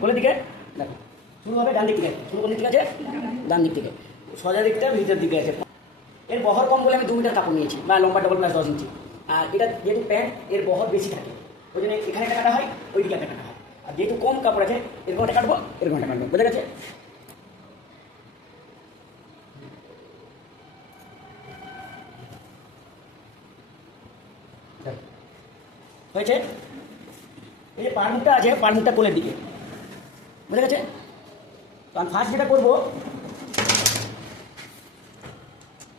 কোলের দিকে দেখো শুরু হবে ডান দিক থেকে, শুরু কোন দিক থেকে আছে? ডান দিক থেকে। সোজা দিকটা ভিতর দিকে আছে। এর বহর কম বলে আমি 2 মিটার কাপড় নিয়েছি, বা লম্বা ডবল প্লাস 10 ইঞ্চি। আর এটা যেহেতু প্যান্ট, এর বহর বেশি থাকে, ওই জন্য এখানে একটা কাটা হয়, ওই দিকে একটা কাটা হয়। আর যেহেতু কম কাপড় আছে, এরকম একটা কাটবো, এরকম একটা কাটবো, বোঝা গেছে? হয়েছে? এই যে পাড়মুখটা আছে, পাড়মুখটা কোলের দিকে, বুঝে গেছে? তো আমি ফার্স্ট যেটা করবো,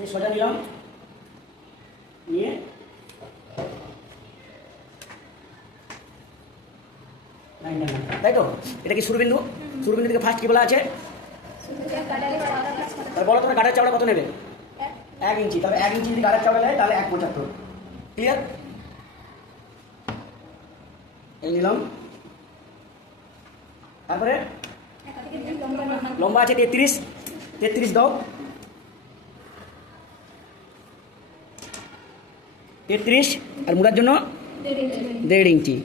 এই সোজা নিলাম, নিয়ে তাই তো? এটা কি শুরুবিন্দু? শুরুবিন্দু থেকে ফার্স্ট কি বলা আছে? বলো তোমার গাড়ার চাওড়া কত নেবে? 1 ইঞ্চি। তাহলে 1 ইঞ্চি যদি গাড়ার চাওড়া নেয় তাহলে 1.75। ক্লিয়ার? এই নিলাম। তারপরে লম্বা আছে 33, 33 দাও, 33। আর মুড়ার জন্য 1.5 ইঞ্চি।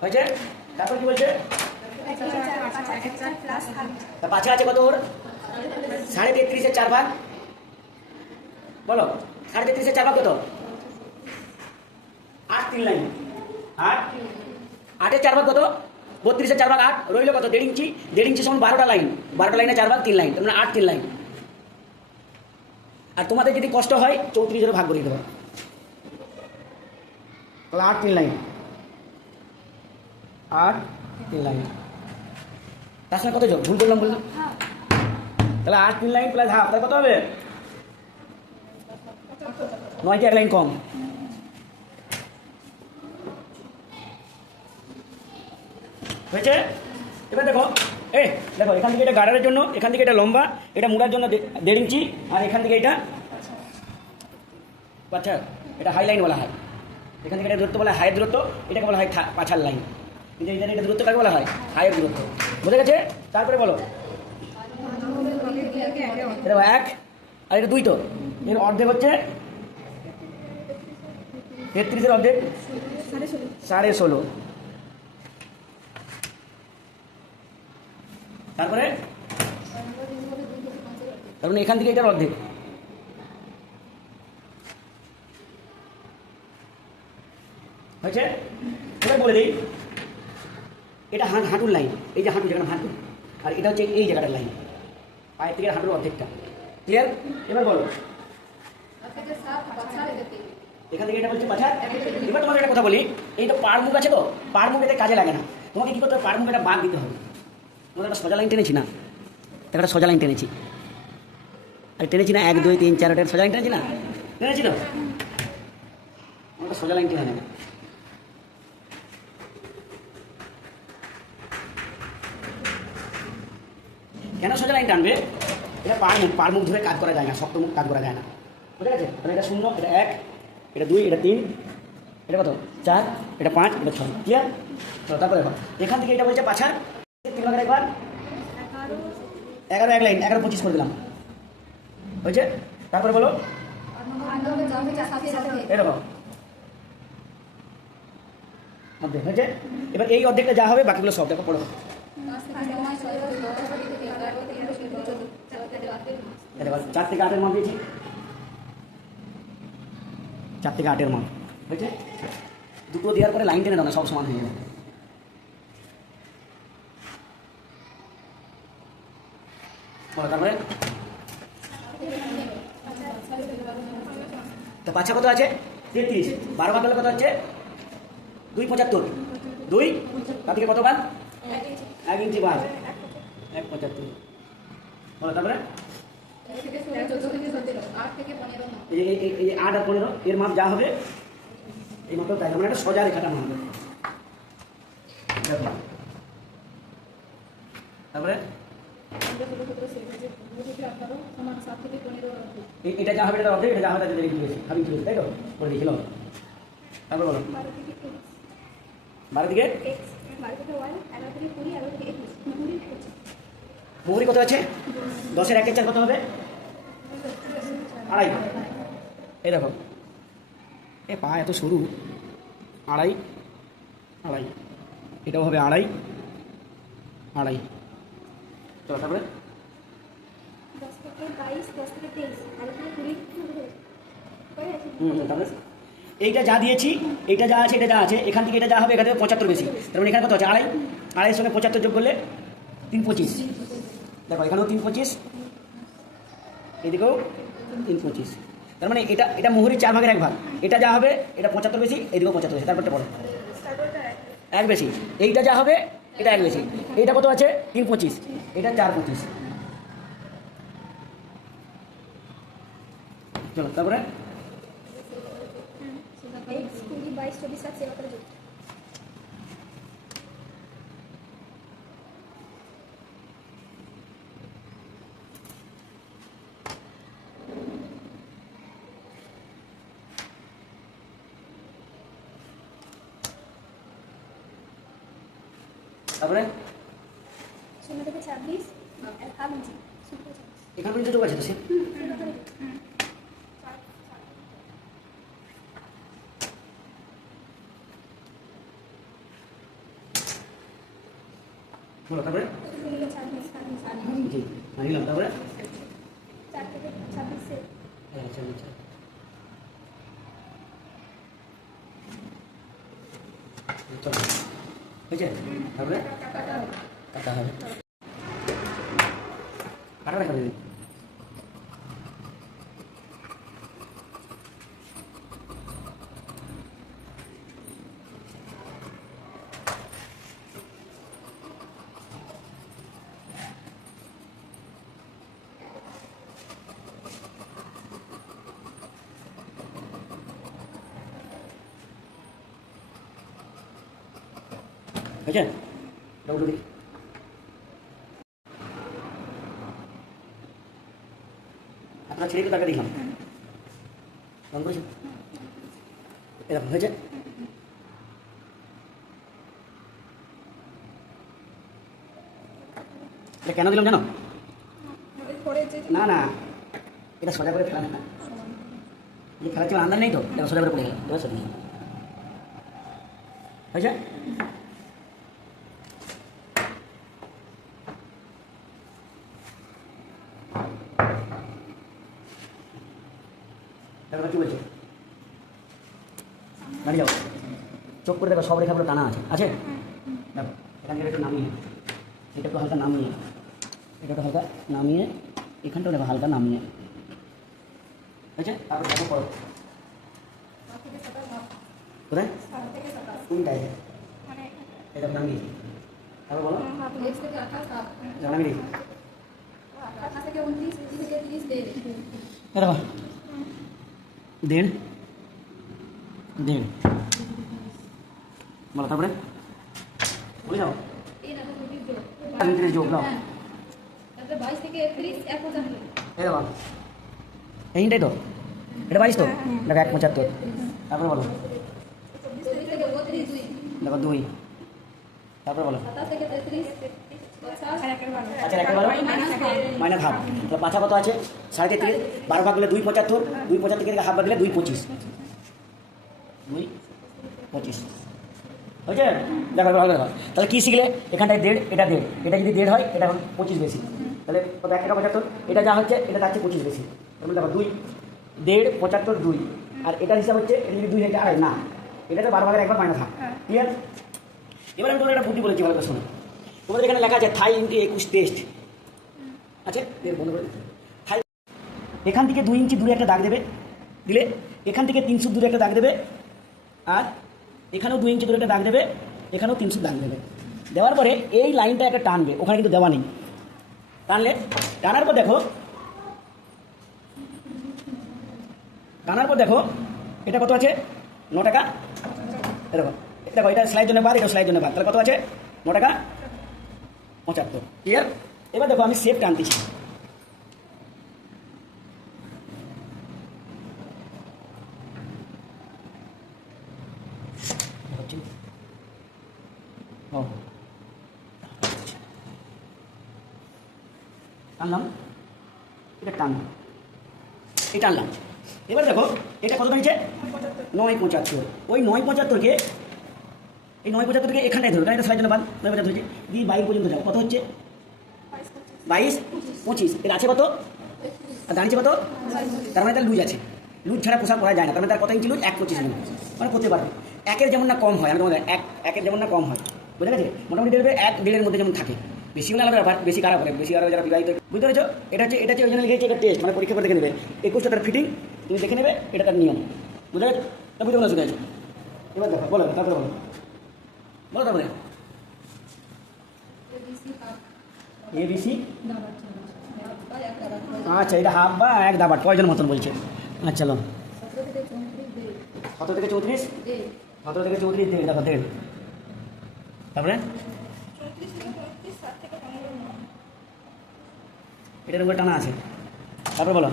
হয়েছে? তারপর কি বলছে? পাঁচা আছে কত ওর? 33.5 4 ভাগ। বলো 33.5 4 ভাগ কত? 8 3 লাইন। 8 8 4 ভাগ কত? 32 4 ভাগ 8 রইল কত? 1.5 ইঞ্চি। 1.5 ইঞ্চি সমান 12টা লাইন। 12টা লাইনে 4 ভাগ 3 লাইন, মানে 8 3 লাইন। আর তোমাদের যদি কষ্ট হয় 34 ভাগ করে দেবো, তাহলে 8 3 লাইন, 8 3 লাইন। তার সঙ্গে কত যোগ? ভুল করলাম বললাম। তাহলে 8 3 লাইন প্লাস হাফ, তাহলে কত হবে? 9 কে 1 লাইন কম। হয়েছে? এবার দেখো, দেখো এখান থেকে এটা গার্ডারের জন্য, এখান থেকে এটা লম্বা, এটা মুড়ার জন্য 1.5 ইঞ্চি, আর এখান থেকে এটা আচ্ছা, এটা হাই লাইন বলা হয়। এখান থেকে এটা দূরত্ব বলা হয় হাইয়ের দূরত্ব, এটাকে বলা হয় পাছার লাইন। কিন্তু এটা দূরত্ব কাকে বলা হয়? হাইয়ের দূরত্ব। বুঝে গেছে? তারপরে বলো, এটা 1 আর এটা 2, তো এর অর্ধেক হচ্ছে 33-এর অর্ধেক 16.5। তারপরে এখান থেকে এটার অর্ধেক হয়েছে। এবার বলে দিই, এটা হাঁটুর লাইন, এই যে হাঁটু যেখানে হাঁটু, আর এটা হচ্ছে এই জায়গাটার লাইন, পায়ের থেকে হাঁটুর অর্ধেকটা। ক্লিয়ার? এবার বলো, এখান থেকে এটা বলছে পাছার। এবার তোমাদের একটা কথা বলি, এই তো পাড় মুখ আছে, তো পাড় মুখ এতে কাজে লাগে না। তোমাকে কি করতে হবে? পাড় মুখ এটা বাদ দিতে হবে। তোমাদের একটা সোজা লাইন টেনেছি না, একটা সোজা লাইন টেনেছি, আর টেনেছি না 1 2 3 4 ওটার সোজা লাইন টেনেছি না, টেনেছি তো? আমরা সোজা লাইন টেনে নেবে। কেন সোজা লাইন টানবে? এটা পাড় মুখ ধরে কাজ করা যায় না, শক্ত মুখ কাজ করা যায় না। বুঝে গেছে? তাহলে এটা 0, এটা 1, এটা 2, এটা 3, এটা কত? 4, এটা 5, এটা 6। ক্লিয়ার? তারপরে এখান থেকে এটা বলছে পাছার 3 ভাগের 1 ভাগ 11 1 লাইন, 11 25 করে দিলাম। হয়েছে? তারপরে বলো, এরকম অর্ধেক হয়েছে। এবার এই অর্ধেকটা যা হবে বাকিগুলো সব দেখো পড়ো। 4 থেকে 8-এর মান দিয়েছি, 4 থেকে 8-এর মান হয়েছে। দুটো দেওয়ার পরে লাইন টেনে দাও না, সব সমান হয়ে যাবে। তারপরে তো পাছা কত আছে? 33, 12 ভাগ করলে কত হচ্ছে? 2.75, 2 তার থেকে কত বাদ? 1 ইঞ্চি বাদ, 1.75। বলো তারপরে এই 8 আর 15 এর মাপ যা হবে এই মাপটাও তাই, মানে একটা সোজা রেখাটা মান হবে। তারপরে এটা যা হবে এটা অর্ধেক, এটা যা হবে তাই তো তাই তো করে দিয়েছিল। তারপর বলো 12 থেকে মুহুরি কত আছে? 10-এর 1/4 কত হবে? 2.5। এই দেখো, এ পা এত সরু, আড়াই আড়াই, এটাও হবে আড়াই আড়াই। চলো তারপরে 10 থেকে 22, 10 থেকে 23, আর এখানে 20 করে আছে। তারপরে এইটা যা দিয়েছি, এইটা যা আছে, এটা যা আছে, এখান থেকে এটা যা হবে, এখান থেকে 75 বেশি, তার মানে এখানে কত আছে? আড়াই। আড়াইয়ের সঙ্গে 75 যোগ করলে 325। দেখো এখানেও 325, এদিকেও 325, তার মানে এটা এটা মোহরির 4 ভাগের 1 ভাগ। এটা যা হবে, এটা 75 বেশি, এদিকেও 75 বেশি, তারপরটা পড়ো এক বেশি। এইটা যা হবে, এটা এক বেশি। এইটা কত আছে? 325, এটা 425। চলো তারপরে 8, 20, 22, 24, 27 সেবা করে যোগ। তারপরে 0 থেকে 26, আর হাফ ইঞ্চি। এখান পর্যন্ত যোগ আছে তো সে। বলো তারপরে। 0 থেকে 26, হাফ ইঞ্চি। জি মানিলাম। তারপরে 4 থেকে 26 আচ্ছা আচ্ছা, চলো হয়েছে। তারপরে কাটা হবে, কাটা দেখা দেবে। হয়েছে, এটা উঠে দিই। আপনার ছেলেকে টাকা দিলাম, ফোন করেছি, এরকম হয়েছে। এটা কেন দিলাম জানো? না না, এটা সোজা করে ফেলা না, এই খেলার চেয়ে আন্দাজ নেই তো, এটা সোজা করে পড়ে গেল, এবার সোজা হয়েছে। তারপরে কি বলছো? বাড়ি যাও, চোখ করে দেখো সব রেখাগুলো টানা আছে, আছে? দেখো এখান থেকে একটু নামিয়ে, এটা একটু হালকা নামিয়ে, এটা একটু হালকা নামিয়ে, এখানটাও দেখো হালকা নামিয়ে, হয়েছে। তারপরে দেখো পড়ো কোথায়? কোনটায়? এটা নামিয়ে, তারপর বলো নামিয়ে দেখো। দেড় দেড়, বলো তারপরে বলে যাও। 29 যোগ দাও, এই দেখো এইটাই তো, এটা 22 তো, দেখো 175, তারপরে বলো দেখো 2, তারপরে বলো আচ্ছা একেবারে মাইনাস হাফ। তো পাঁচা কত আছে? 3.5 থেকে 12 ভাগ করলে 2.75, 2.75 থেকে হাফ ভাগ দিলে 2.25, 2.25 হয়েছে। দেখো ভালো দেখো, তাহলে কী শিখলে? এখানটায় 1.5, এটা 1.5, এটা যদি 1.5 হয়, এটা এখন 25 বেশি, তাহলে কত? 1.75, এটা যা হচ্ছে এটা যাচ্ছে 25 বেশি, তাহলে দেখো 2, 1.5, 75, 2, আর এটার হিসাব হচ্ছে, এটা যদি 2 হয় আড়াই না, এটা তো 12 ভাগের 1 ভাগ মাইনাস হাফ, ক্লিয়ার? এবার আমি তোমাদের একটা বুদ্ধি বলেছি, ভালো করে শোনো। তোমাদের এখানে লেখা আছে থাই ইন্টু 21 টেস্ট আছে, বন্ধ করে থাই। এখান থেকে 2 ইঞ্চি দূরে একটা দাগ দেবে, দিলে এখান থেকে 3 ফুট দূরে একটা দাগ দেবে, আর এখানেও 2 ইঞ্চি দূরে একটা দাগ দেবে, এখানেও 3 ফুট দাগ দেবে। দেওয়ার পরে এই লাইনটা একটা টানবে, ওখানে কিন্তু দেওয়া নেই, টানলে টানার পর দেখো, টানার পর দেখো এটা কত আছে? 9 টাকা। দেখো দেখো, এটা সেলাইয়ের জন্য বাদ, এটা সেলাইয়ের জন্য বাদ, তাহলে কত আছে? 9 টাকা 75, ক্লিয়ার? এবার দেখো আমি সেফ টানতেছি, টানলাম, এটা টানলাম, এই টানলাম, এবার দেখো এটা কত দাঁড়িয়েছে 9.75। ওই 9.75কে এই 9.75কে এখানটায় ধরো, কারণ এটা 6 জন্য বাদ 9.75 হচ্ছে দিয়ে 22 পর্যন্ত যাও, কত হচ্ছে 22 25। এর আছে কত আর দাঁড়িয়েছে কত, তার মানে তার লুজ আছে, লুজ ছাড়া পোশাক পরা যায় না, তার মানে তার কত ইঞ্চি লুজ 1.25 ইঞ্চি, মানে করতে পারবে। একের যেমন না কম হয়, আমি তোমাদের একের যেমন না কম হয়, বুঝে গেছে? মোটামুটি দেখবে 1-1.5-এর মধ্যে যেমন থাকে, বেশি হলে আলাদা ব্যাপার, বেশি খারাপ হবে, বেশি আরও যারা বিবাহিত, বুঝতে পেরেছো? এটা হচ্ছে ওই জন্য লিখেছে এটা টেস্ট, মানে পরীক্ষা করে দেখে নেবে 21টা তার ফিটিং, তুমি দেখে নেবে, এটা তার নিয়ম, বুঝে গেছো? তা বুঝতে পারছো গেছো? এবার দেখো বলো, তারপরে বলো বলো তারপরে ABC। আচ্ছা এটা হাফ বা 1 দাবার কয়জন মতন বলছে? আচ্ছা চলো 17 থেকে 34, 17 থেকে 34 দেড়, দেখো দেড়, তারপরে এটার উপরে টানা আছে, তারপরে বলো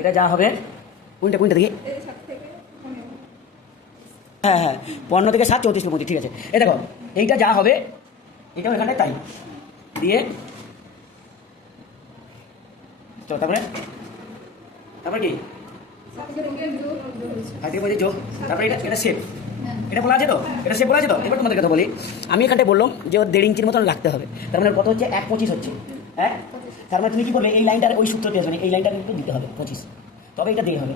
এটা যা হবে কোনটা দেখি, হ্যাঁ হ্যাঁ 15 থেকে 7, 34 25, ঠিক আছে। এই দেখো এইটা যা হবে এটাও এখানে তাই দিয়ে চলো, তারপরে কি যোগ, তারপরে এটা শেপ, এটা বলা আছে তো, এটা শেপ বলা আছে তো। এবার তোমাদের কথা বলি, আমি এখানটায় বললাম যে ওর 1.5 ইঞ্চির মতন রাখতে হবে, তার মানে কত হচ্ছে 1.25 হচ্ছে, হ্যাঁ। তার মানে তুমি কি করবে, এই লাইনটার ওই সূত্রটি আসবে, এই লাইনটা কিন্তু দিতে হবে 25, তবে এটা দিয়ে হবে।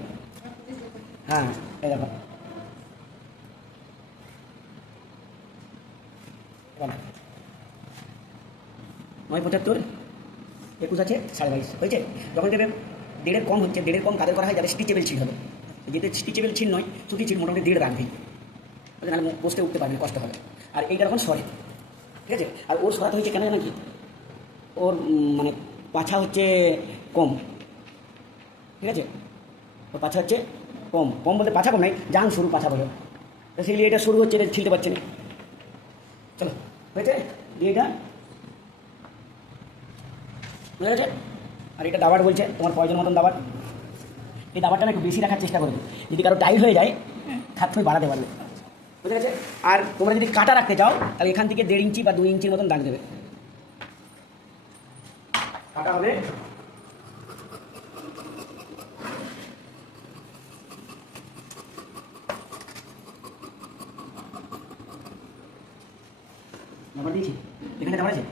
হ্যাঁ এই দেখো 9.75 21 আছে 22.5 হয়েছে। যখন দেবে 1.5-এর কম হচ্ছে, 1.5-এর কম কাদের করা হয়, যাদের স্টিচেবল ছিল হবে, যেহেতু স্টিচেবল ছিল নয়, সুতি ছিল, মোটামুটি 1.5 রাখবেই, নাহলে পোস্টে উঠতে পারবে, কষ্ট হবে। আর এইটা এখন সরে, ঠিক আছে। আর ওর সরাতে হয়েছে কেন জানো কি, ওর মানে পাছা হচ্ছে কম, ঠিক আছে, ওর পাছা হচ্ছে কম, বলতে পাছা কম নাই, জান সরু পাছা বলো, সেগুলি এটা সরু হচ্ছে, এটা ছিলতে পারছে না। চলো হয়েছে, দিয়ে এটা বুঝা গেছে। আর এটা দাবার বলছে তোমার প্রয়োজন মতন দাবার, এই দাবারটা না একটু বেশি রাখার চেষ্টা করবে, যদি কারো টাইট হয়ে যায় হাত তুমি বাড়াতে পারবে, বুঝে গেছে। আর তোমরা যদি কাটা রাখতে চাও তাহলে এখান থেকে 1.5 ইঞ্চি বা 2 ইঞ্চির মতন দাগ দেবে, কাটা হবে। দাবার দিয়েছি, এখানে দাবার আছে।